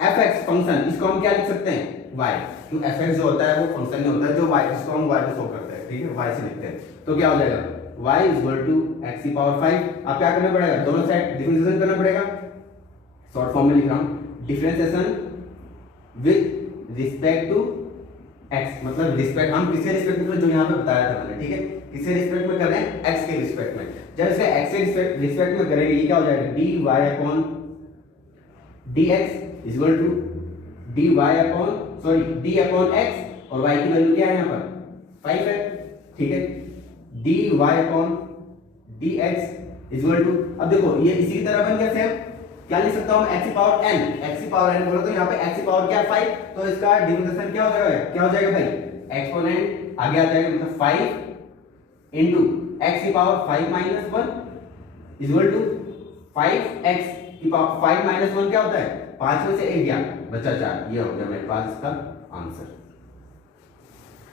F x function, इसको हम क्या लिख सकते हैं y, क्योंकि एफ एक्स जो होता है वो फंक्शन नहीं होता है जो y, इसको हम y पे शो करते हैं, ठीक है, y से लिखते हैं। तो क्या हो जाएगा y is equal to x की पावर 5। अब क्या करना पड़ेगा, दोनों साइड डिफरेंशिएशन करना पड़ेगा। शॉर्ट फॉर्म में लिख रहा हूं, differentiation with respect to x, मतलब रिस्पेक्ट हम किसके रिस्पेक्ट में, जो यहाँ पे बताया था मैंने, ठीक है, किसके रिस्पेक्ट में कर रहे हैं, x के रिस्पेक्ट में। जब इसका x के रिस्पेक्ट में करेंगे, ये क्या हो जाएगा dy upon dx is equal to dy upon d upon x, और y की वैल्यू क्या है यहाँ पर 5 है, ठीक है, dy upon dx is equal to, अब देखो ये इसी की तरह बन गया सेम, क्या लिख सकता हूं x की पावर n, x की पावर n बोलो तो यहाँ पे x की पावर क्या 5, तो इसका डिफरेंशिएशन क्या हो जाएगा भाई, एक्सपोनेंट आगे आ जाएगा, मतलब 5 इनटू x की power 5 minus 1 is equal to 5x की पावर 5 माइनस 1 क्या होता है 5 में से 1 गया बचा 4, ये हो गया मेरे पास इसका आंसर,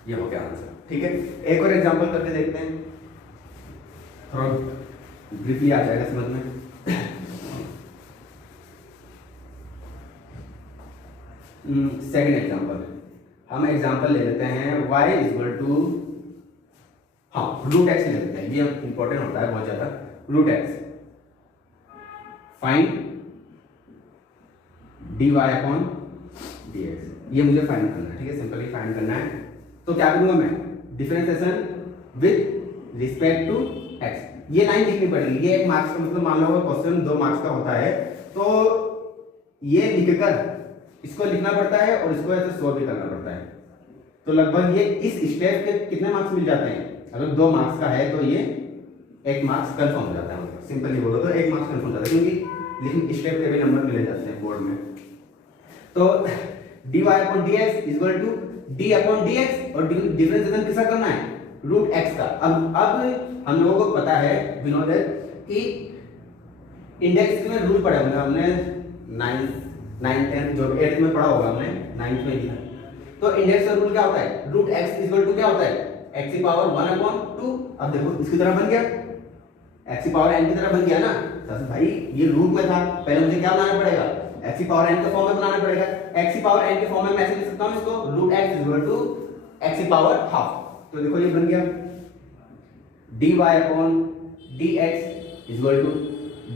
ये हो गया आंसर, ठीक है। एक और एग्जांपल करके देखते हैं, थोड़ा ब्रीफली आ जाएगा समझ में। सेकंड एग्जांपल, हम एग्जांपल ले लेते हैं y इज इक्वल टू, हाँ रूट x ले लेते हैं, ये इंपॉर्टेंट होता है बहुत ज्यादा, root x, find dy upon dx, ये मुझे फाइंड करना है, ठीक है, सिंपली फाइंड करना है। तो क्या करूंगा मैं, differentiation with respect to x, ये लाइन लिखनी पड़ेगी, ये 1 मार्क्स का, मतलब मान लो क्वेश्चन 2 मार्क्स का होता है, तो ये लिखकर इसको लिखना पड़ता है और इसको ऐसे सॉल्व भी करना पड़ता है। तो लगभग ये इस स्टेप के कितने मार्क्स मिल जाते हैं, अगर 2 मार्क्स का है तो ये 1 मार्क्स कंफर्म हो जाता है, मतलब सिंपली बोलो तो 1 मार्क्स कंफर्म हो जाता है, क्योंकि लेकिन स्टेप के भी नंबर मिले जाते हैं बोर्ड में। तो dy upon dx is equal to d upon dx, और डिफरेंशिएशन किसका करना है, रूट x का। अब हम लोगों को पता है विनोद कि इंडेक्स में रूल पढ़ा होगा हमने 9 10 जो 8th में पढ़ा होगा हमने, 9th में लिखा। तो इंडेक्स का रूल क्या होता है, root x is equal to क्या होता है x की पावर 1 अपॉन 2। अब देखो इसकी तरह बन गया, x की पावर n की तरह बन गया ना, तो भाई ये रूट में था, पहले मुझे क्या बनाना पड़ेगा, x की पावर n के फॉर्म में बनाना पड़ेगा। x की पावर n के फॉर्म में मैं ऐसे लिख सकता हूं इसको, root x is equal to x की पावर हाफ। तो देखो ये बन गया dy upon dx is equal to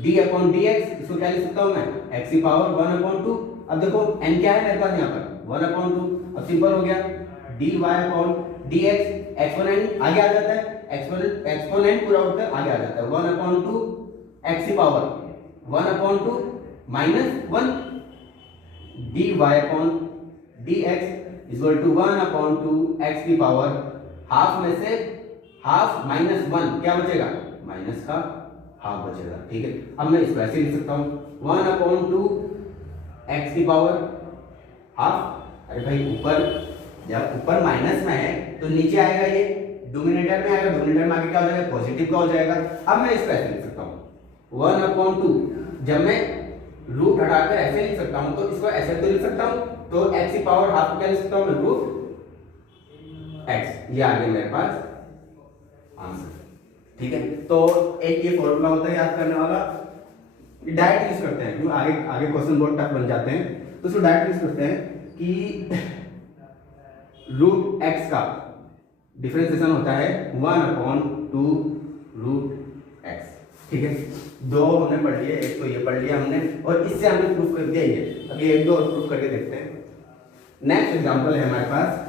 d upon dx, इसको क्या लिख सकता हूं मैं, x की पावर 1 अपॉन 2। अब देखो n क्या है मेरे पास यहाँ पर 1 अपॉन 2, अब सिंपल हो गया dy अपॉन dx, एक्सपोनेंट आगे आ जाता है, एक्सपोनेंट पूरा उठकर आगे आ जाता है, 1 अपॉन 2 x की power 1 upon 2 minus 1 dy upon dx is equal to 1 upon 2 x की पावर हाफ में से हाफ माइनस 1 क्या बचेगा, माइनस का हाफ बचेगा, ठीक है। अब मैं इसको ऐसे लिख सकता हूं 1 अपॉन 2 x की पावर हाफ। अरे भाई ऊपर, जब ऊपर माइनस में है तो नीचे आएगा ये डोमिनेटर में आएगा, डोमिनेटर में आगे क्या हो जाएगा, पॉजिटिव का हो जाएगा। अब मैं इसको ऐसे लिख सकता हूं 1 अपॉन 2, जब मैं रूट हटाकर ऐसे लिख सकता हूं तो इसको ऐसे तो लिख सकता हूं, तो x की पावर हाफ क्या लिख सकता हूं मैं, रूट x, ये आ गया मेरे पास आंसर, ठीक है। तो एक ये फॉर्मूला होता है याद करने वाला, डायरेक्ट यूज करते हैं, क्यों आगे आगे क्वेश्चन बहुत टफ बन जाते हैं, तो इसको डायरेक्ट यूज करते हैं कि रूट x का डिफरेंशिएशन होता है 1 अपॉन 2 रूट x, ठीक है। 2 हमने पढ़ लिए, एक तो ये पढ़ लिया हमने, और इससे हमने प्रूफ कर दिया ये। अभी 1 2 और प्रूफ करके देखते हैं। नेक्स्ट एग्जांपल है हमारे पास,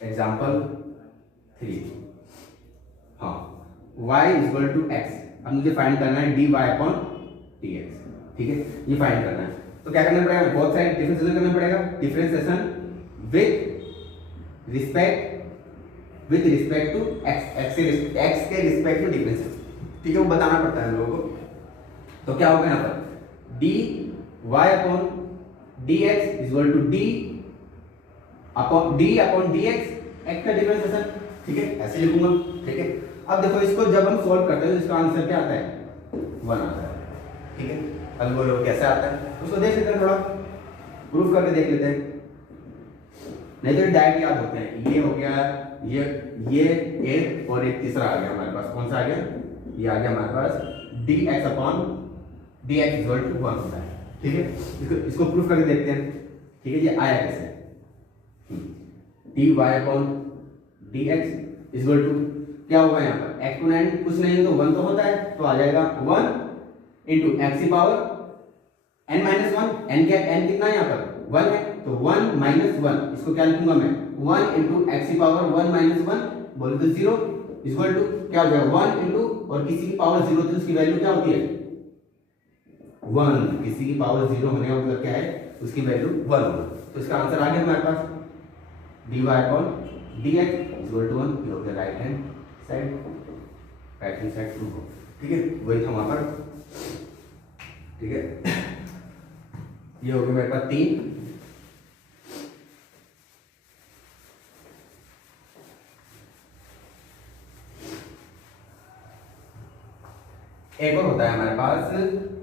एग्जाम्पल 3, हाँ y is equal to x, अब मुझे फाइंड करना है dy अपॉन dx, ठीक है, ये फाइंड करना है। तो क्या करना पड़ेगा, बहुत सारे डिफरेंशिएशन करना पड़ेगा, differentiation with respect to x के रिस्पेक्ट में डिफरेंशिएशन, ठीक है, वो बताना पड़ता है हम लोगों को। तो क्या होगा यहाँ पर dy upon dx is equal to d upon dx, x का डिफरेंशिएशन, ठीक है, ऐसे लिखूंगा, ठीक है। अब देखो इसको जब हम सॉल्व करते हैं तो इसका आंसर क्या आता है 1 आता है, ठीक है। अब बोलो कैसे आता है, उसको देख लेते हैं, थोड़ा प्रूफ करके देख लेते हैं। नहीं तो डायरेक्ट याद होते हैं। ये हो गया, ये एक और एक तीसरा आ गया हमारे पास, कौन सा आ गया, ये आ गया हमारे पास dx upon dx equal to 1 होता है। ठीक है, इसको प्रूफ करके देखते हैं। ठीक है, ये आया कैसे, dy upon dx equal to क्या होगा यहाँ पर, एक्सपोनेंट कुछ नहीं तो 1 तो होता है, तो आ जाएगा 1 इंटू एक्स की पावर n माइनस 1, n क्या, n कितना है यहाँ पर 1 है, तो 1 माइनस 1, इसको क्या लिखूंगा मैं 1 इंटू एक्स की पावर 1 माइनस 1 बोले तो 0 इक्वल टू क्या हो जाएगा 1 इंटू और किसी की पावर 0 तो उसकी वैल्यू क्या होती है 1, किसी की पावर 0 होने का मतलब क्या है, उसकी वैल्यू 1 होगा। तो इसका आंसर आ गया हमारे पास dy upon dx equal to 1, ये हो गया राइट हैंड साइड ट्रू हो। ठीक है, वही था वहां पर। ठीक है, ये हो गया मेरे पास 3। एक और होता है हमारे पास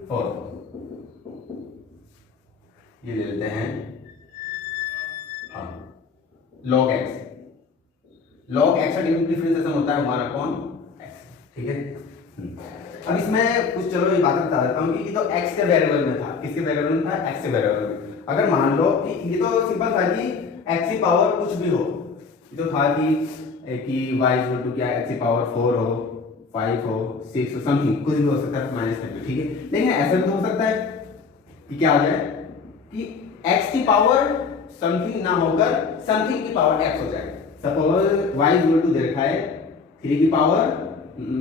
4, ये ले लेते हैं हाँ log x। log x का डिफरेंशिएशन होता है 1 अपॉन x। ठीक है, अब इसमें कुछ चलो ये बात बता देता हूँ कि ये तो x के वेरिएबल में था, किसके वेरिएबल में था, x के वेरिएबल में। अगर मान लो कि ये तो सिंपल था कि x की पावर कुछ भी हो, ये तो था कि y इक्वल टू क्या x की पावर 4 हो, 5 हो, 6 हो, समथिंग कुछ भी हो सकता है माइनस करके। ठीक है, लेकिन ऐसा भी तो हो सकता है कि क्या आ जाए कि x की पावर समथिंग ना होकर समथिंग की पावर x हो जाए। सपोज y इक्वल टू दे रखा है 3 की पावर